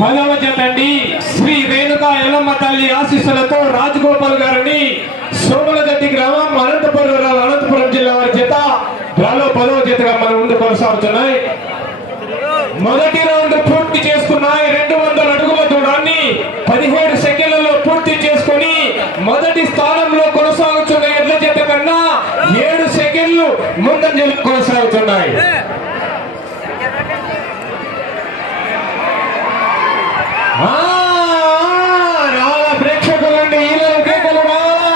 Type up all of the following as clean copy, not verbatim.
10వ జత అండి. శ్రీ రేణుకా ఎల్లమ్మ తల్లి ఆశీస్సులతో రాజగోపాల్ గారిని సోమలదట్టి గ్రామం అనంతపురం జిల్లా వారి జత డ్రాలో 10వ జతగా మన ముందు కొనసాగుతున్నాయి. మొదటి రౌండ్ పూర్తి చేసుకున్నాయి. 200 అడుగుల దూరాన్ని 17 సెకండ్లలో పూర్తి చేసుకుని మొదటి స్థానంలో కొనసాగుతున్న ఎడ్ల జత కన్నా 7 సెకండ్లు ముందంజలు కొనసాగుతున్నాయి. రాళ్ళ ప్రేక్షకులండి ఈలలు కేకలు రాళ్ళ.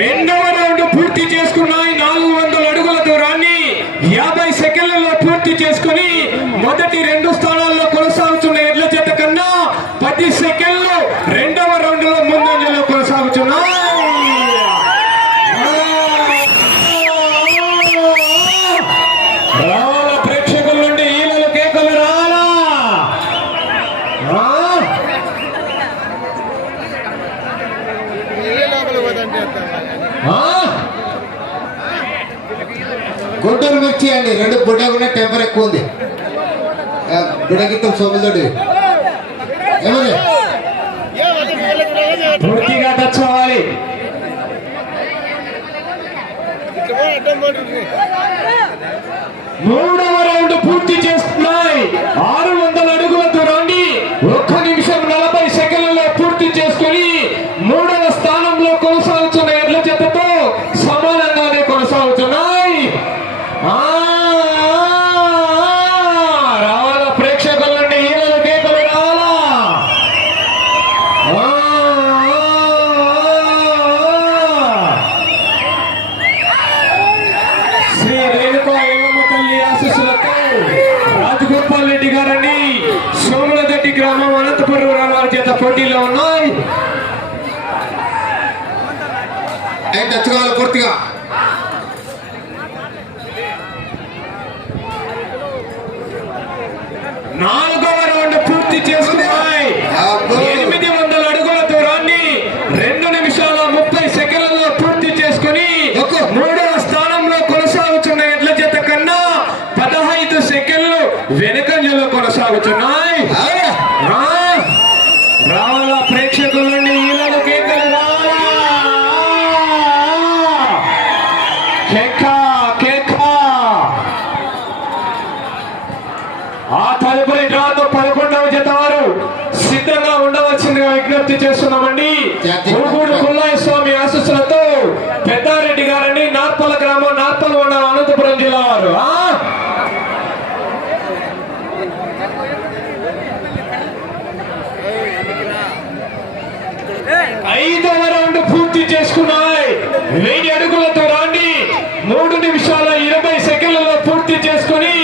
రెండవ రౌండ్ పూర్తి చేసుకున్నాయి. 400 అడుగుల దూరాన్ని 50 సెకండ్లలో పూర్తి చేసుకుని మొదటి 2 స్థానాల్లో కొనసాగుతున్న ఎడ్ల జత కన్నా 10 సెకండ్లు రెండవ రౌండ్ లో ముందంజలో కొనసాగుతున్నాయి. రాళ్ళ ప్రేక్షకుల నుండి ఈలలు కేకలు రాలా. గుంటూరు మిర్చి అండి. 2 బుడ్డ కూడా టెంపర్ ఎక్కువ ఉంది. బుడగిత్తం సోములతోటి ఏమని పూర్తిగా తెచ్చుకోవాలి. మూడవ రౌండ్ పూర్తి చేస్తున్నాయి. 600 అడుగుల దూరాన్ని 1 నిమిషం 40 సెకండ్లలో పూర్తి చేసుకుని 3వ స్థానంలో కొనసాగుతున్న ఎడ్ల జతతో సమానంగానే కొనసాగుతున్నాయి. రావాల ప్రేక్షకుల నుండి ఈలలు కేకలు రావాలా. శ్రీ రేణుకా ఎల్లమ్మ తల్లి ఆశీస్సులతో రాజగోపాల్ రెడ్డి గారని సోమలదట్టి గ్రామం అనంతపురం గ్రామాల చేత పోటీలో ఉన్నాయి. తెచ్చుకోవాలి పూర్తిగా. నాలుగవ రౌండ్ పూర్తి చేసుకున్నాయి. 800 అడుగుల దూరాన్ని 2 నిమిషాల 30 సెకండ్లలో పూర్తి చేసుకుని 3వ స్థానంలో కొనసాగుతున్న ఎడ్ల జత కన్నా 15 సెకండ్లు వెనుకంజలో కొనసాగుతున్నాయి. రావాల ప్రేక్షకుల నుండి ఈలలు కేకలు రావాలా. ఆ తదుపరి డ్రాతో 11వ జత వారు సిద్ధంగా ఉండవలసిందిగా విజ్ఞప్తి చేస్తున్నామండి. మూగూడు పుల్లయ్య స్వామి ఆశీస్సులతో పెద్దారెడ్డి గారని నార్పల గ్రామం నార్పల మండలం అనంతపురం జిల్లా వారు. 5వ రౌండ్ పూర్తి చేసుకున్నాయి. 1000 అడుగుల దూరాన్ని 3 నిమిషాల 20 సెకండ్లలో పూర్తి చేసుకుని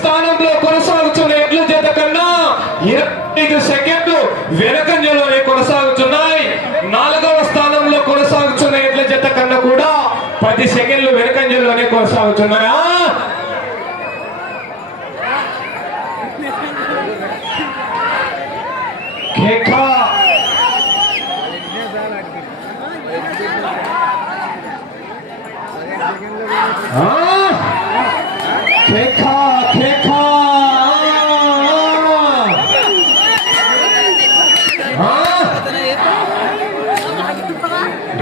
స్థానంలో కొనసాగుతున్న ఎడ్ల జత కన్నా 25 సెకండ్లు వెనకంజలోనే కొనసాగుతున్నాయి. 4వ స్థానంలో కొనసాగుతున్న ఎడ్ల జత కన్నా కూడా 10 సెకండ్లు వెనకంజలోనే కొనసాగుతున్నాయా.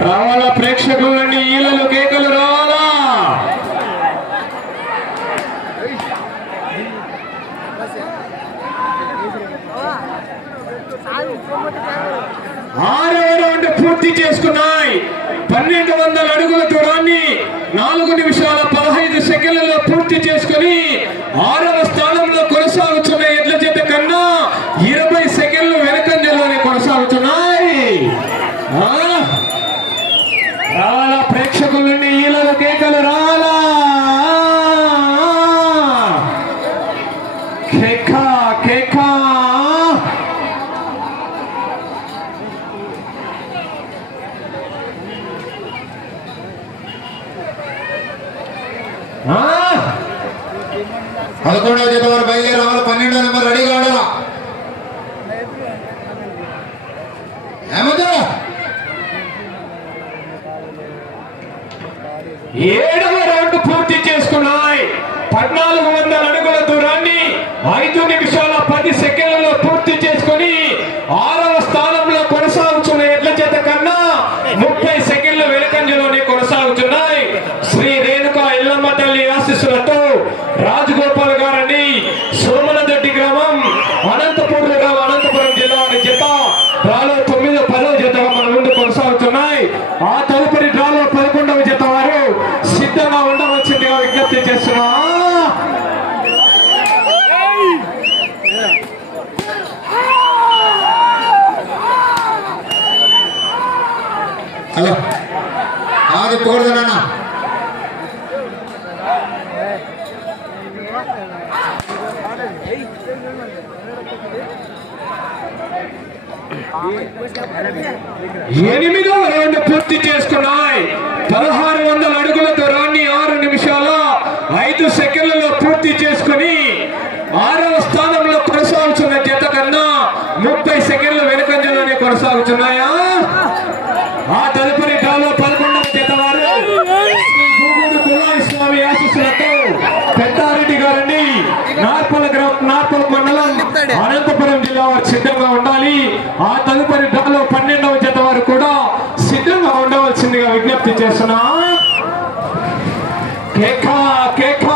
రావాల ప్రేక్షకులని ఈలలు కేకలు రావాలా. 6వ రౌండ్ పూర్తి చేసుకున్నాయి. 1200 అడుగుల దూరాన్ని 4 నిమిషాల 15 సెకండ్లలో పూర్తి చేసుకుని 6వ స్థానంలో కొనసాగుతున్న ఎడ్ల జత కన్నా 20 సెకండ్లు వెనకంజలోనే కొనసాగుతున్నాయి. రావాలా ప్రేక్షకుల నుండి ఈలలు కేకలు రావాలా. కేకా కేకా. పదకొండవ జత వారు బయలుదేరి రావాలి. 12వ నెంబర్ రెడీగా ఉండాలా. 7వ రౌండ్ పూర్తి చేసుకున్నాయి. 1400 అడుగుల దూరాన్ని 5 నిమిషాల 10 సెకండ్లలో పూర్తి చేసుకుని 6వ స్థానంలో కొనసాగుతున్న ఎడ్ల జత కన్నా 30 సెకండ్ల వెనుకంజలోనే కొనసాగుతున్నాయి. శ్రీ రేణుకా ఎల్లమ్మ తల్లి ఆశీస్సులతో రాజగోపాల్ గారని సోమలదొడ్డి గ్రామం అనంతపురం జిల్లా వారి జత డ్రాలో 9వ 10వ జతగా మన ముందు కొనసాగుతున్నాయి. ఆ తదుపరి డ్రాలో 11వ జత వారు సిద్ధంగా ఉండవలసిందిగా విజ్ఞప్తి చేస్తున్నా. హలో ఆది పోడుదనా 8వ రౌండ్ పూర్తి చేసుకున్నాయి. 1600 అడుగుల దూరాన్ని 6 నిమిషాల 5 సెకండ్లలో పూర్తి చేసుకుని 6వ స్థానంలో కొనసాగుతున్న జత కన్నా 30 సెకండ్ల వెనుకంజలోనే కొనసాగుతున్నాయా. ఆ తదుపరి డ్రాలో 11వ జత వారు శ్రీ గూగూరు కులాయి స్వామి ఆశీస్సులతో పెద్దారెడ్డి గారిని నార్పల మండలం అనంతపురం జిల్లా వారు సిద్ధంగా ఉండాలి. ఆ తదుపరి డ్రాలో 12వ జత వారు కూడా సిద్ధంగా ఉండవలసిందిగా విజ్ఞప్తి చేస్తున్నా. కేక